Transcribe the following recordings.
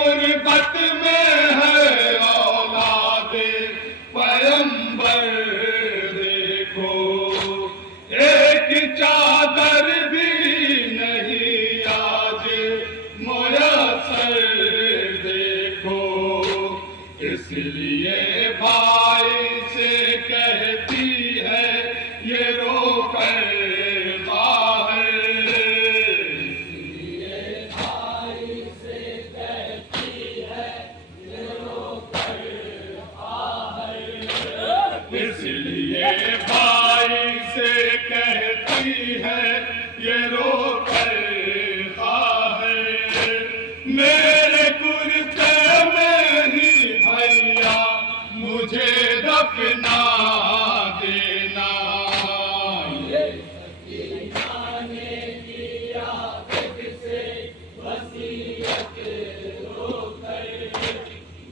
गुर्बत में है औलादे पैगंबर देखो, एक चादर भी नहीं आज मुयस्सर देखो। इसलिए भाई से कहती है ये रोकर बाहर, इसलिए भाई से कहती है ये रोकर बाहर, इसलिए भाई से कहती है ये रोकर बाहर। मेरे कुर्ते में ही भैया मुझे दफना देना, ये सकीना ने किया तुझसे वसीयत रोकर,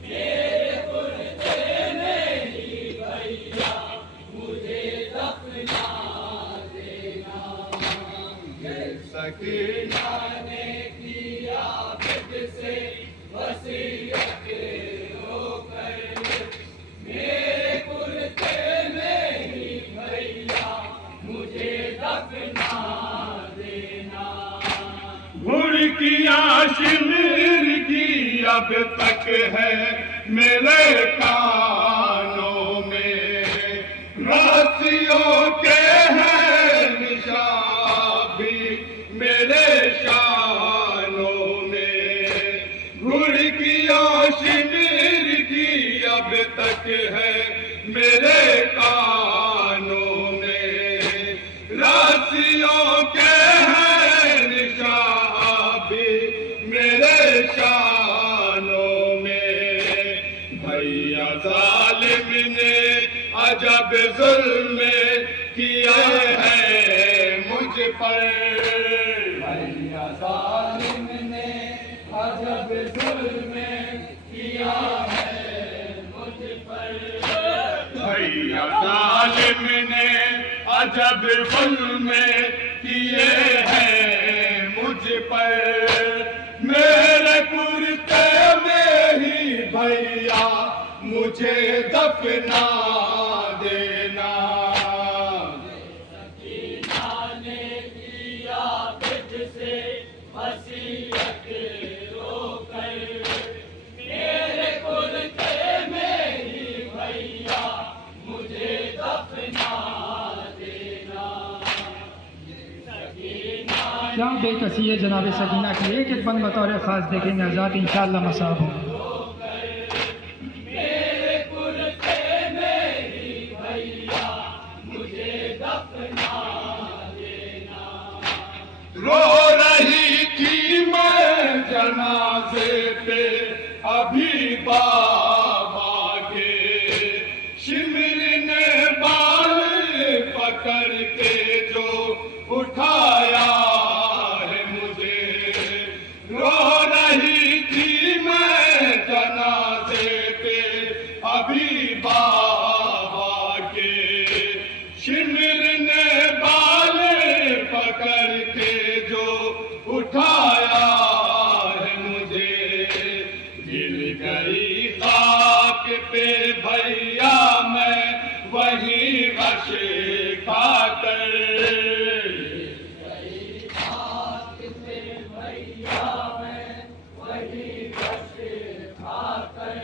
मेरे कुर्ते में ही भैया मुझे दफना देना। ये सकीना ने किया तुझसे वसीयत रोकर, मेरे कुर्ते में ही भैया मुझे दफना देना। घुड़कियां शिविर की अब तक है मेरे कानों में, राशियों के हैं निशान भी मेरे शानों में। घुड़कियां शिविर की अब तक है मेरे कानों में, राशियों के हैं निशान भी मेरे शानों में। भैया जालिम ने अजब जुल्म किया है मुझ पर, भैया जालिम ने अजब जुल्म किया है मुझ पर, भैया जालिम ने अजब जुल्म किए हैं मुझ पर। मेरे कुर्ते में ही भैया मुझे दफना देना, सकीना ने किया तुझसे वसीयत रोकर, मेरे कुर्ते में ही भैया मुझे दफना देना। सकीना क्या बेकसी है जनाब सकीना की, एक एक बंद बतौर ख़ास देखेंगे आज़ाद इंशाअल्लाह मसाब होगा। मेरे कुर्ते में ही भैया मुझे दफना देना। रो रही थी मैं जनाजे पे अभी बाबा के, शिविर ने बाल पकड़ के जो उठाया है मुझे। रो रही थी मैं जनाजे पे अभी बाबा के, शिविर ने बाल पकड़ के जो उठाया है मुझे। गिर गई खाक पे भैया मैं वहीं रश खाकर, गई खाक पे भैया मैं वही कश खाकर,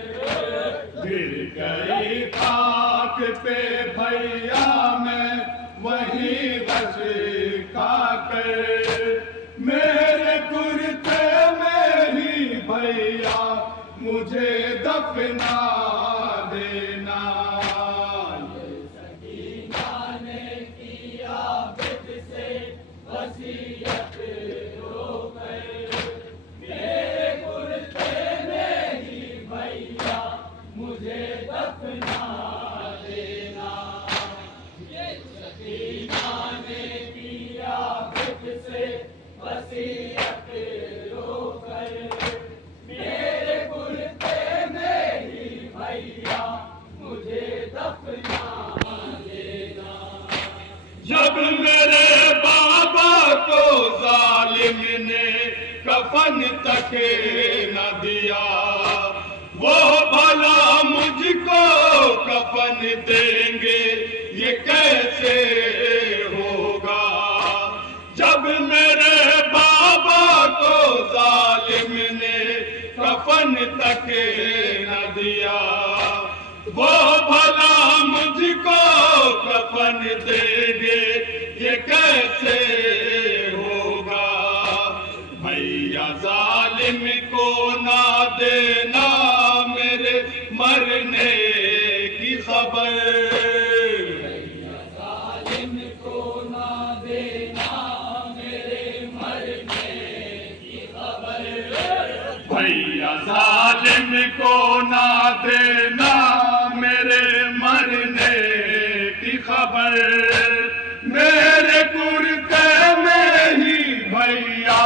गिर गई खाक पे भैया मैं वहीं रश खाकर। मेरे कुर्ते में ही भैया मुझे दफना देना, सकीना ने किया तुझसे वसीयत रोकर, मेरे कुर्ते में ही भैया मुझे दफना देना। ये सकीना ने किया तुझसे वसीयत रोकर, मेरे कुर्ते में ही भैया कफन देंगे ये कैसे होगा। जब मेरे बाबा को जालिम ने कफन तक न दिया, वो भला मुझको कफन देंगे ये कैसे होगा। भैया जालिम को ना देना मेरे मरने की खबर। जालिम को ना देना मेरे मरने की खबर। भैया जालिम को ना देना मेरे मरने की खबर। मेरे कुर्ते में ही भैया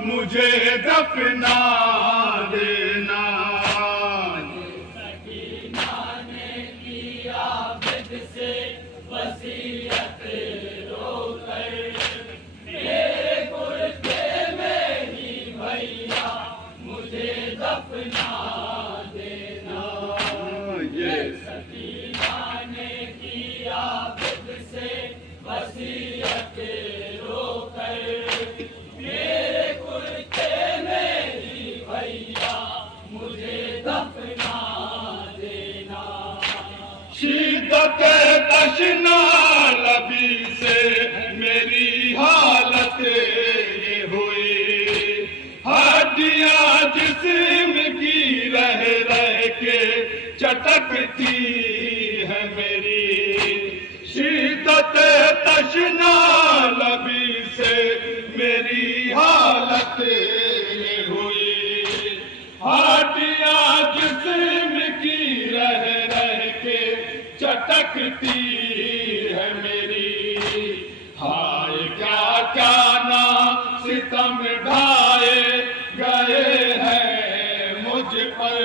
मुझे दफना देना। सकीना ने किया बिद से वसीयत रोकर, मेरे कुर्ते में ही भैया मुझे दफना देना। ये सकीना ने किया बिद से वसीयत रोकर, मेरे कुर्ते में ही भैया मुझे दफना देना। शिद्दत तशना लबी से मेरी हालत ये हुई। हड्डियां जिस्म की रह रह के चटकती है मेरी। शिद्दत तशना लबी से मेरी हालत ये हुई। हड्डियां जिस्म की रह रह के चटकती है मेरी। हाय क्या क्या ना सितम ढाए गए हैं मुझ पर।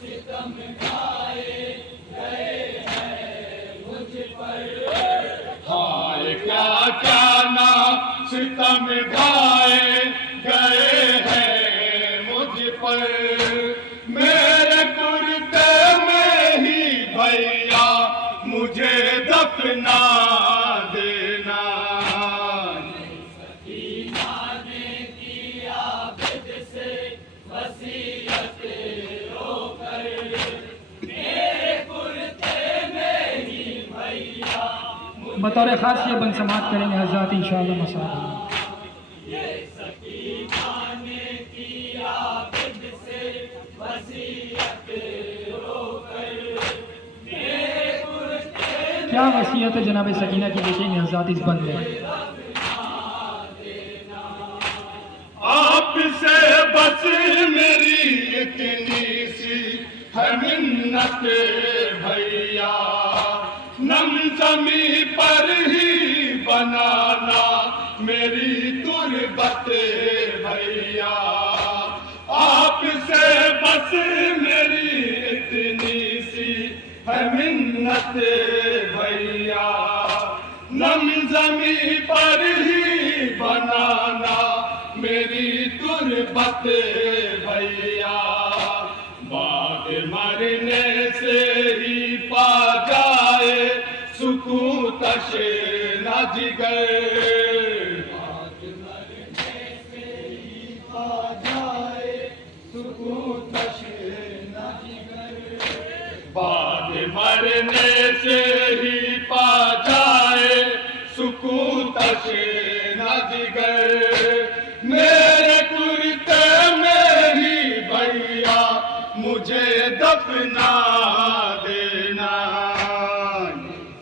सितम ढाए गए हैं मुझ पर। हाय क्या क्या ना सितम ढाए गए हैं मुझ पर। मेरे कुर्ते में ही भैया मुझे दफना देना। सकीना ने किया बिद से वसीयत रोकर, मेरे कुर्ते में ही भैया बतौर ख़ास ये बंद समाप्त करेंगे हज़रात इंशाअल्लाह मसाब। ये सकीना ने किया बिद से वसीयत रोकर, मेरे कुर्ते क्या वसीयत है जनाब सकीना की, देखेंगे हज़रात इस बंद में। आपसे बस मेरी इतनी सी है मिन्नत भैया। नम जमी पर ही बनाना मेरी तुरबत भैया। आपसे बस मेरी इतनी सी है मिन्नत भैया। नम जमी पर ही बनाना मेरी तुरबत भैया। बाद मरने से ही पा जाए सुकून तशे न जिगर। बाद मरने से ही पा जाए सुकून तशे न जिगर। बाद मरने से ही पा जाए सुकून तशे न जिगर। मेरे कुर्ते में ही भैया मुझे दफना देना।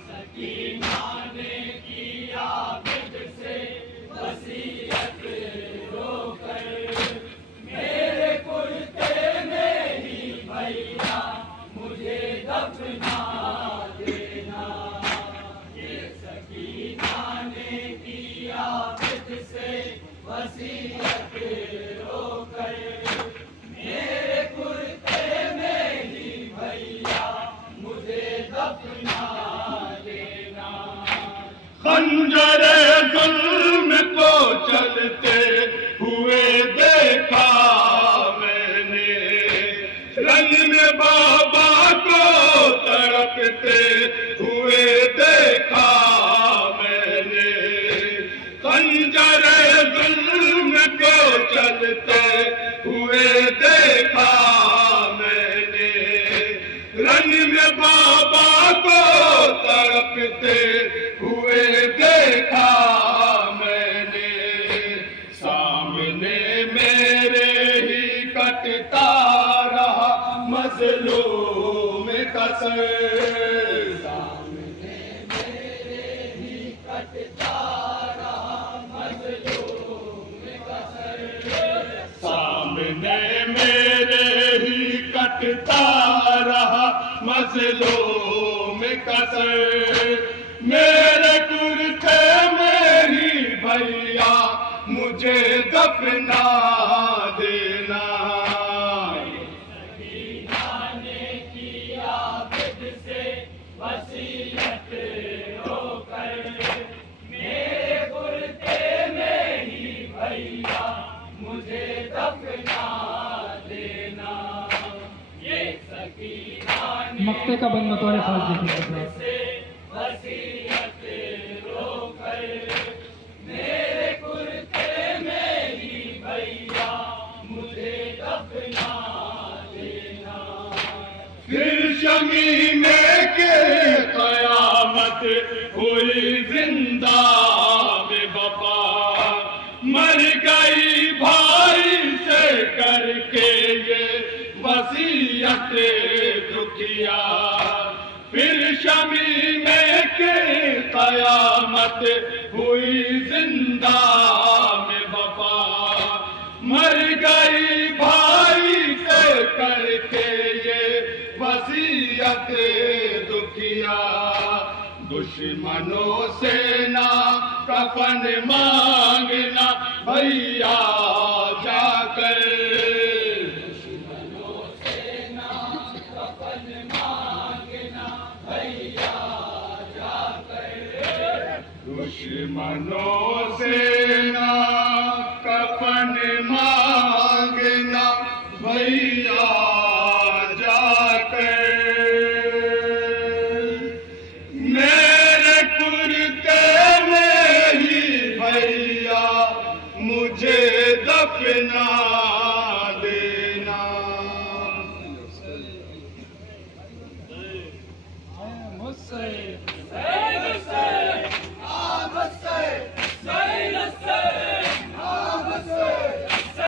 सकीना ने किया बिद से वसीयत रोकर, मेरे कुर्ते में ही भैया मुझे दफना बाबा को तड़पते हुए देखा मैंने, खंजर जुल्म को चलते हुए देखा मैंने, रन में बाबा को तड़पते हुए देखा मैंने, सामने मेरे ही कटता रहा मजलूम का सर, सामने मेरे ही कटता रहा मजलूम का सर, सामने मेरे ही कटता रहा मजलूम का सर, मेरे कुर्ते में ही भैया मुझे दफना देना, ने किया खुद से वसीयत होकर, मेरे कुर्ते में ही भैया मुझे दफना देना, ये सकीना ने मक्ते का बंद बतौर खास देखिए से वसीयत होकर, मेरे कुर्ते में ही भैया मुझे दफना देना, फिर शमी में के कयामत हुई जिंदा बेवफा, मर गई भाई से करके ये वसीयत दुखिया, फिर शमी में के कयामत हुई जिंदा में वफा, मर गई भाई से करके ये वसीयत दुखिया, दुश्मनों से ना कफन मांगना भैया जाकर, दुश्मनों से ना कफन मांगना भैया जाकर, दुश्मनों से ना कफन मांगना भैया जाकर, मेरे कुर्ते में ही भैया मुझे दफना देना। मुझसे